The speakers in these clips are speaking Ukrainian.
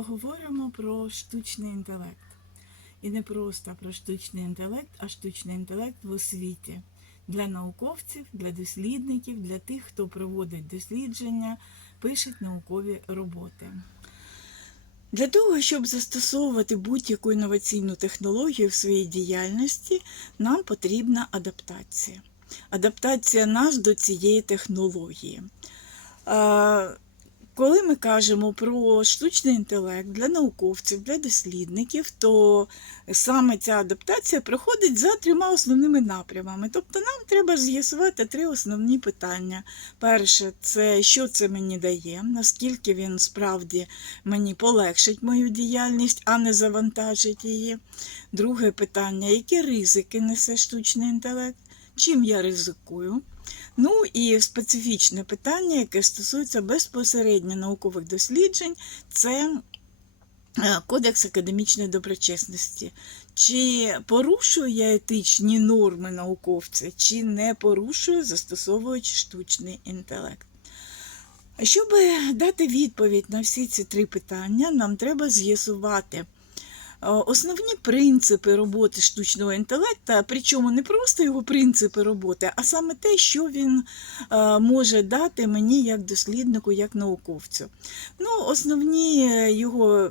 поговоримо про штучний інтелект. І не просто про штучний інтелект, а штучний інтелект в освіті для науковців, для дослідників, для тих, хто проводить дослідження, пишуть наукові роботи. Для того, щоб застосовувати будь-яку інноваційну технологію в своїй діяльності, нам потрібна адаптація. Адаптація нас до цієї технології. Коли ми кажемо про штучний інтелект для науковців, для дослідників, то саме ця адаптація проходить за трьома основними напрямами. Тобто нам треба з'ясувати три основні питання. Перше, це що це мені дає, наскільки він справді мені полегшить мою діяльність, а не завантажить її. Друге питання, які ризики несе штучний інтелект, чим я ризикую. Ну і специфічне питання, яке стосується безпосередньо наукових досліджень, це е, Кодекс академічної доброчесності. Чи порушую я етичні норми науковця, чи не порушую, застосовуючи штучний інтелект? Щоб дати відповідь на всі ці три питання, нам треба з'ясувати основні принципи роботи штучного інтелекту, причому не просто його принципи роботи, а саме те, що він е, може дати мені як досліднику, як науковцю. Ну, основні е, його е,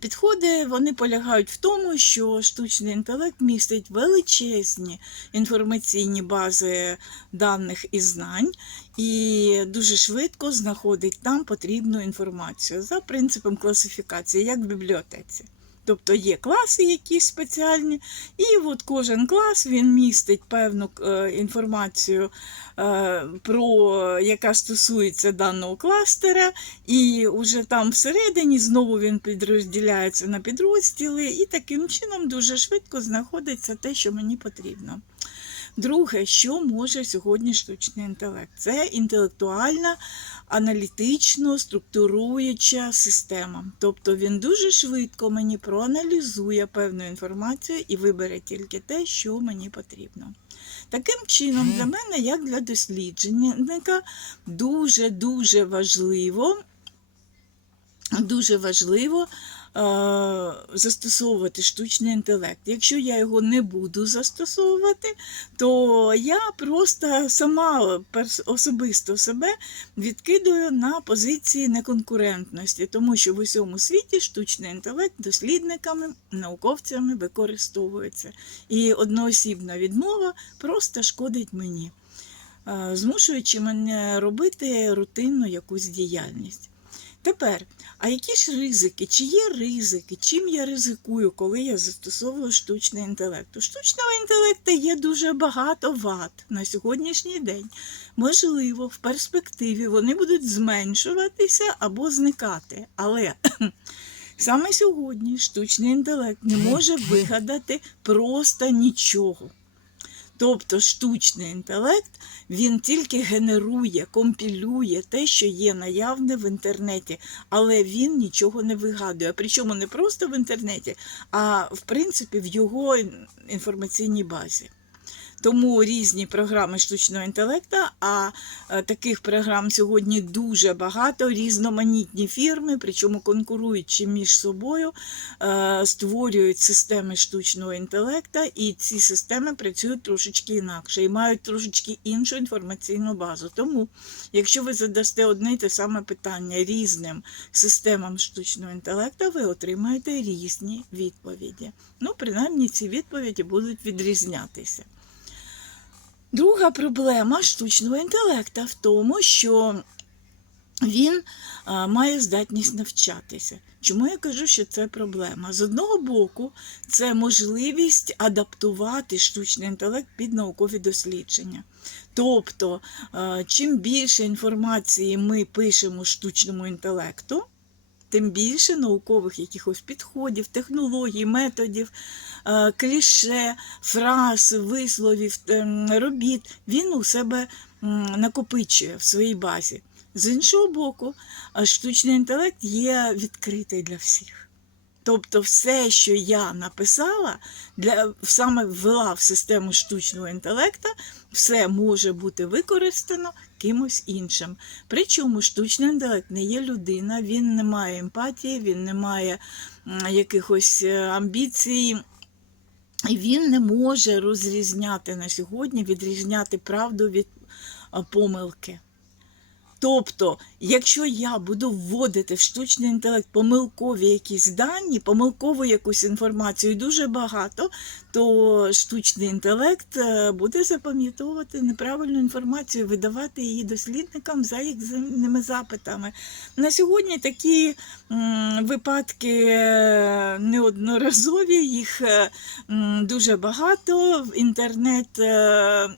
підходи вони полягають в тому, що штучний інтелект містить величезні інформаційні бази даних і знань, і дуже швидко знаходить там потрібну інформацію за принципом класифікації, як в бібліотеці. Тобто є класи якісь спеціальні, і от кожен клас він містить певну е, інформацію, е, про, яка стосується даного кластера, і вже там всередині знову він підрозділяється на підрозділи, і таким чином дуже швидко знаходиться те, що мені потрібно. Друге, що може сьогодні штучний інтелект? Це інтелектуальна, аналітично структуруюча система. Тобто він дуже швидко мені проаналізує певну інформацію і вибере тільки те, що мені потрібно. Таким чином, для мене, як для дослідженника, дуже-дуже важливо, дуже важливо застосовувати штучний інтелект. Якщо я його не буду застосовувати, то я просто сама особисто себе відкидаю на позиції неконкурентності, тому що в усьому світі штучний інтелект дослідниками, науковцями використовується. І одноосібна відмова просто шкодить мені, е, змушуючи мене робити рутинну якусь діяльність. Тепер, а які ж ризики? Чи є ризики? Чим я ризикую, коли я застосовую штучний інтелект? У штучного інтелекту є дуже багато вад на сьогоднішній день. Можливо, в перспективі вони будуть зменшуватися або зникати. Але саме сьогодні штучний інтелект не може вигадати просто нічого. Тобто штучний інтелект він тільки генерує, компілює те, що є наявне в інтернеті, але він нічого не вигадує. Причому не просто в інтернеті, а в принципі в його інформаційній базі. Тому різні програми штучного інтелекту, а е, таких програм сьогодні дуже багато, різноманітні фірми, причому конкуруючи між собою, е, створюють системи штучного інтелекту, і ці системи працюють трошечки інакше і мають трошечки іншу інформаційну базу. Тому, якщо ви задасте одне й те саме питання різним системам штучного інтелекту, ви отримаєте різні відповіді. Ну, принаймні, ці відповіді будуть відрізнятися. Друга проблема штучного інтелекту в тому, що він має здатність навчатися. Чому я кажу, що це проблема? З одного боку, це можливість адаптувати штучний інтелект під наукові дослідження. Тобто, чим більше інформації ми пишемо штучному інтелекту, тим більше наукових якихось підходів, технологій, методів, е, кліше, фраз, висловів, ем, робіт він у себе накопичує в своїй базі. З іншого боку, штучний інтелект є відкритий для всіх. Тобто, все, що я написала, для саме ввела в систему штучного інтелекту, все може бути використано кимось іншим. Причому штучний інтелект не є людина, він не має емпатії, він не має якихось е, амбіцій. І він не може розрізняти на сьогодні, відрізняти правду від помилки. Тобто, якщо я буду вводити в штучний інтелект помилкові якісь дані, помилкову якусь інформацію дуже багато, то штучний інтелект е, буде запам'ятовувати неправильну інформацію, видавати її дослідникам за їхніми запитами. На сьогодні такі випадки е, неодноразові, їх е, дуже багато. В інтернет,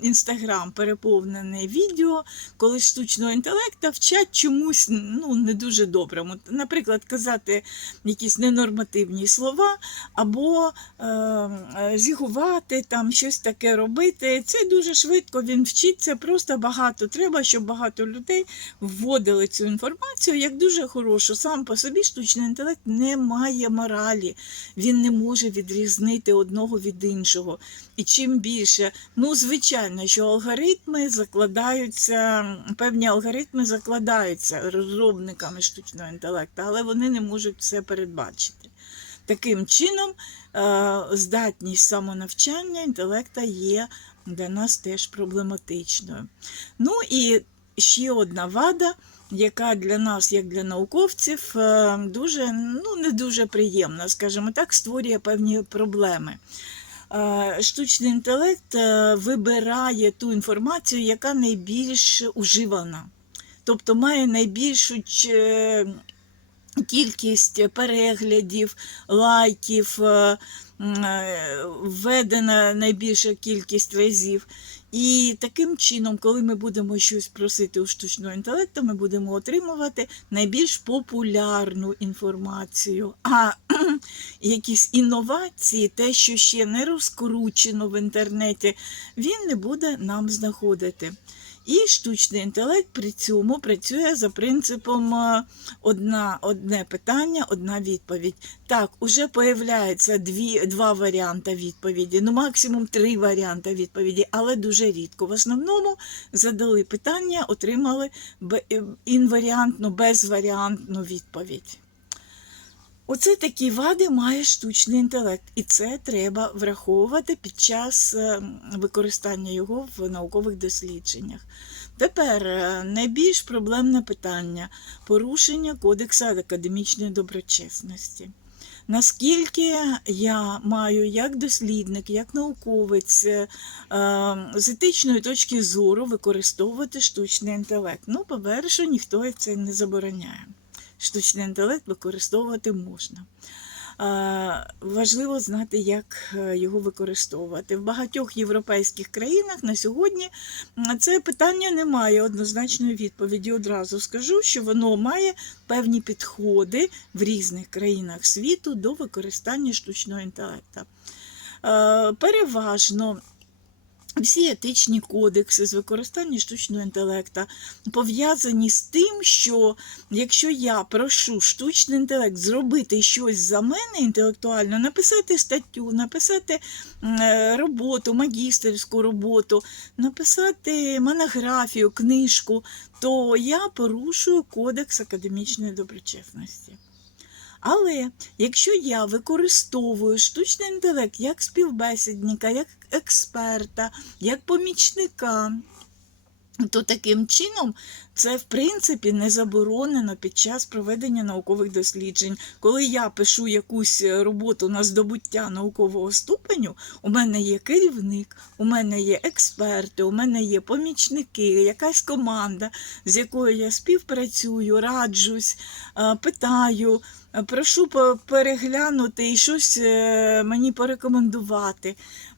інстаграм переповнений відео, коли штучного інтелекту вчать чомусь ну, не дуже доброму. Наприклад, казати якісь ненормативні слова, або е, е, зігувати, там щось таке робити. Це дуже швидко він вчиться, просто багато треба, щоб багато людей вводили цю інформацію як дуже хорошу. Сам по собі штучний інтелект не має моралі, він не може відрізнити одного від іншого. І чим більше, ну звичайно, що алгоритми закладаються, певні алгоритми закладаються розробниками штучного інтелекту, але вони не можуть все передбачити. Таким чином, е, здатність самонавчання інтелекта є для нас теж проблематичною. Ну і ще одна вада, яка для нас, як для науковців, е, дуже ну, не дуже приємна, скажімо так, створює певні проблеми. Е, Штучний інтелект вибирає ту інформацію, яка найбільш уживана, тобто має найбільшу кількість переглядів, лайків, е, е, введена найбільша кількість разів. І таким чином, коли ми будемо щось просити у штучного інтелекту, ми будемо отримувати найбільш популярну інформацію. А якісь інновації, те, що ще не розкручено в інтернеті, він не буде нам знаходити. І штучний інтелект при цьому працює за принципом е, одна, одне питання, одна відповідь. Так, уже появляється дві, два варіанти відповіді, ну максимум три варіанти відповіді, але дуже рідко. В основному задали питання, отримали інваріантну, безваріантну відповідь. Оце такі вади має штучний інтелект, і це треба враховувати під час е, використання його в наукових дослідженнях. Тепер е, найбільш проблемне питання порушення кодексу академічної доброчесності. Наскільки я маю як дослідник, як науковець е, з етичної точки зору використовувати штучний інтелект? Ну, по-перше, ніхто це не забороняє штучний інтелект використовувати можна. Важливо знати, як е, його використовувати. В багатьох європейських країнах на сьогодні це питання не має однозначної відповіді. Одразу скажу, що воно має певні підходи в різних країнах світу до використання штучного інтелекту. Е, Переважно всі етичні кодекси з використання штучного інтелекту пов'язані з тим, що якщо я прошу штучний інтелект зробити щось за мене інтелектуально, написати статтю, написати е, роботу, магістерську роботу, написати монографію, книжку, то я порушую кодекс академічної доброчесності. Але якщо я використовую штучний інтелект як співбесідника, як експерта, як помічника, то таким чином це в принципі не заборонено під час проведення наукових досліджень. Коли я пишу якусь роботу на здобуття наукового ступеню, у мене є керівник, у мене є експерти, у мене є помічники, якась команда, з якою я співпрацюю, раджусь, е, питаю. е, Прошу переглянути і щось е, мені порекомендувати.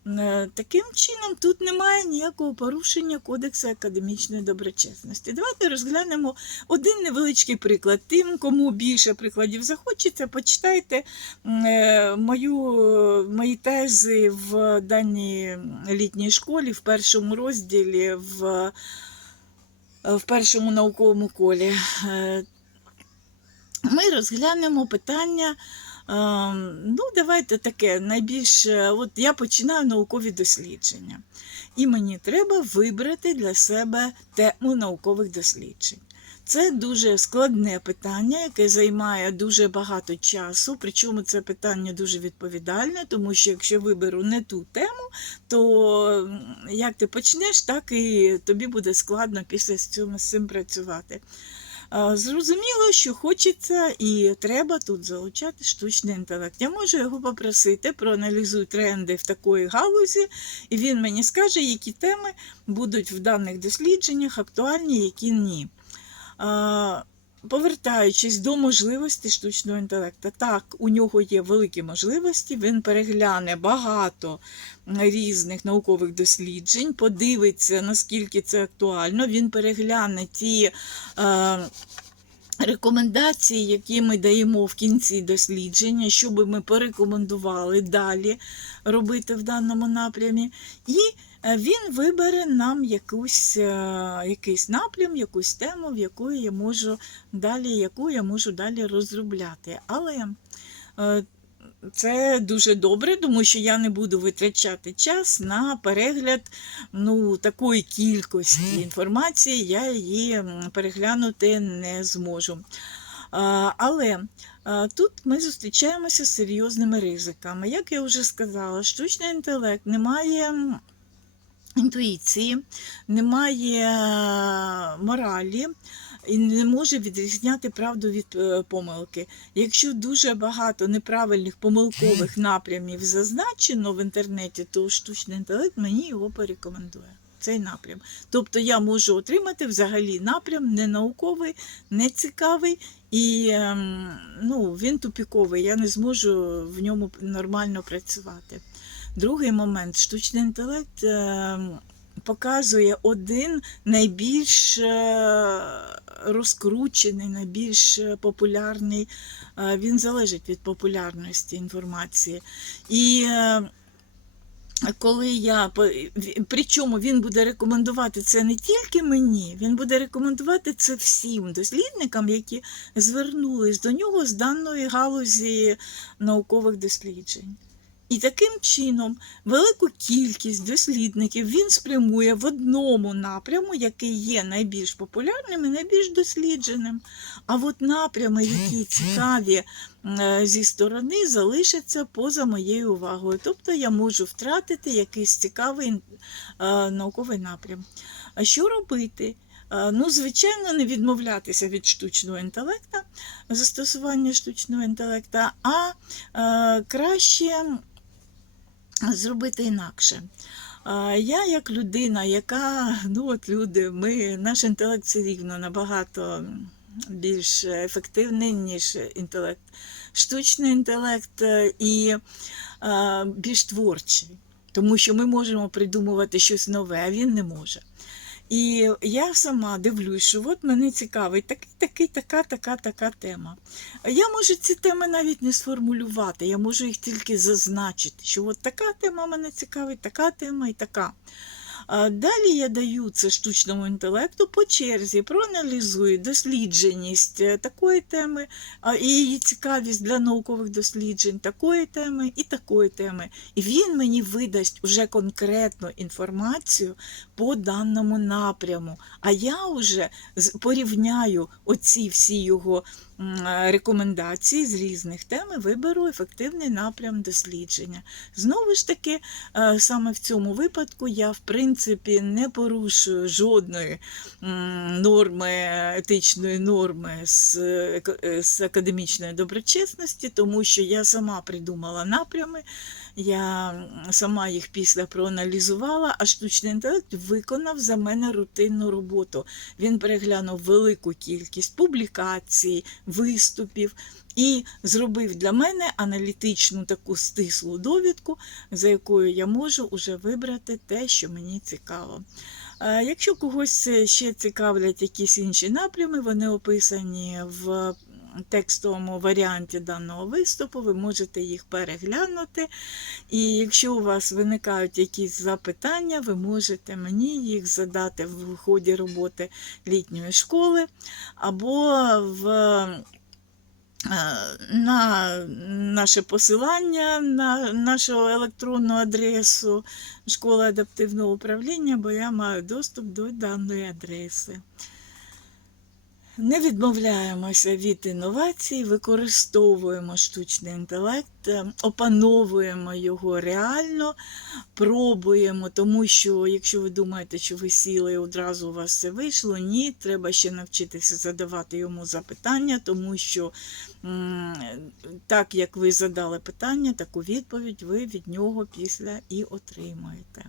Е, Таким чином, тут немає ніякого порушення Кодексу академічної доброчесності. Давайте розглянемо один невеличкий приклад. Тим, кому більше прикладів захочеться, почитайте е, мою, мої тези в даній літній школі в першому розділі, в, в першому науковому колі. Е, Ми розглянемо питання Ну, давайте таке. Найбільш, е, от я починаю наукові дослідження, і мені треба вибрати для себе тему наукових досліджень. Це дуже складне питання, яке займає дуже багато часу. Причому це питання дуже відповідальне, тому що якщо виберу не ту тему, то як ти почнеш, так і тобі буде складно після з цим працювати. Зрозуміло, що хочеться і треба тут залучати штучний інтелект. Я можу його попросити, проаналізуй тренди в такої галузі, і він мені скаже, які теми будуть в даних дослідженнях актуальні, які ні. Повертаючись до можливості штучного інтелекту, так, у нього є великі можливості, він перегляне багато різних наукових досліджень, подивиться, наскільки це актуально, він перегляне ті е, рекомендації, які ми даємо в кінці дослідження, щоб ми порекомендували далі робити в даному напрямі. І він вибере нам якусь, е, якийсь напрям, якусь тему, в яку я можу далі, яку я можу далі розробляти. Але е, це дуже добре, тому що я не буду витрачати час на перегляд ну, такої кількості інформації, я її переглянути не зможу. Але тут ми зустрічаємося з серйозними ризиками. Як я вже сказала, штучний інтелект не має інтуїції, немає е, моралі і не може відрізняти правду від е, помилки. Якщо дуже багато неправильних помилкових напрямів зазначено в інтернеті, то штучний інтелект мені його порекомендує. Цей напрям. Тобто я можу отримати взагалі напрям не науковий, не цікавий, і ем, ну, він тупіковий, я не зможу в ньому нормально працювати. Другий момент штучний інтелект ем, показує один найбільш е, розкручений, найбільш е, популярний. е, Він залежить від популярності інформації. І е, коли я причому він буде рекомендувати це не тільки мені, він буде рекомендувати це всім дослідникам, які звернулись до нього з даної галузі наукових досліджень. І таким чином велику кількість дослідників він спрямує в одному напряму, який є найбільш популярним і найбільш дослідженим. А от напрями, які цікаві е, зі сторони, залишаться поза моєю увагою. Тобто я можу втратити якийсь цікавий е, науковий напрям. А що робити? Е, Ну, звичайно, не відмовлятися від штучного інтелекту, застосування штучного інтелекту, а краще зробити інакше. Я як людина, яка, ну от люди, ми, наш інтелект все рівно набагато більш ефективний, ніж інтелект, штучний інтелект е, і більш творчий, тому що ми можемо придумувати щось нове, а він не може. І я сама дивлюсь, що от мене цікавить такий, такий, така, така, така тема. Я можу ці теми навіть не сформулювати, я можу їх тільки зазначити, що от така тема мене цікавить, така тема і така. Далі я даю це штучному інтелекту по черзі, проаналізую дослідженість е, такої теми і її цікавість для наукових досліджень такої теми і такої теми. І він мені видасть уже конкретну інформацію по даному напряму. А я вже порівняю оці всі його е, рекомендації з різних тем і виберу ефективний напрям дослідження. Знову ж таки, е, саме в цьому випадку я, в принципі, не порушую жодної норми, етичної норми з, е, з академічної доброчесності, тому що я сама придумала напрями, я сама їх після проаналізувала, а штучний інтелект виконав за мене рутинну роботу. Він переглянув велику кількість публікацій, виступів і зробив для мене аналітичну таку стислу довідку, за якою я можу уже вибрати те, що мені цікаво. Е, Якщо когось ще цікавлять якісь інші напрями, вони описані в текстовому варіанті даного виступу, ви можете їх переглянути. І якщо у вас виникають якісь запитання, ви можете мені їх задати в ході роботи літньої школи або в на наше посилання на нашу електронну адресу школи адаптивного управління, бо я маю доступ до даної адреси. Не відмовляємося від інновацій, використовуємо штучний інтелект, е, опановуємо його реально, пробуємо, тому що якщо ви думаєте, що ви сіли і одразу у вас все вийшло, ні, треба ще навчитися задавати йому запитання, тому що так як ви задали питання, таку відповідь ви від нього після і отримаєте.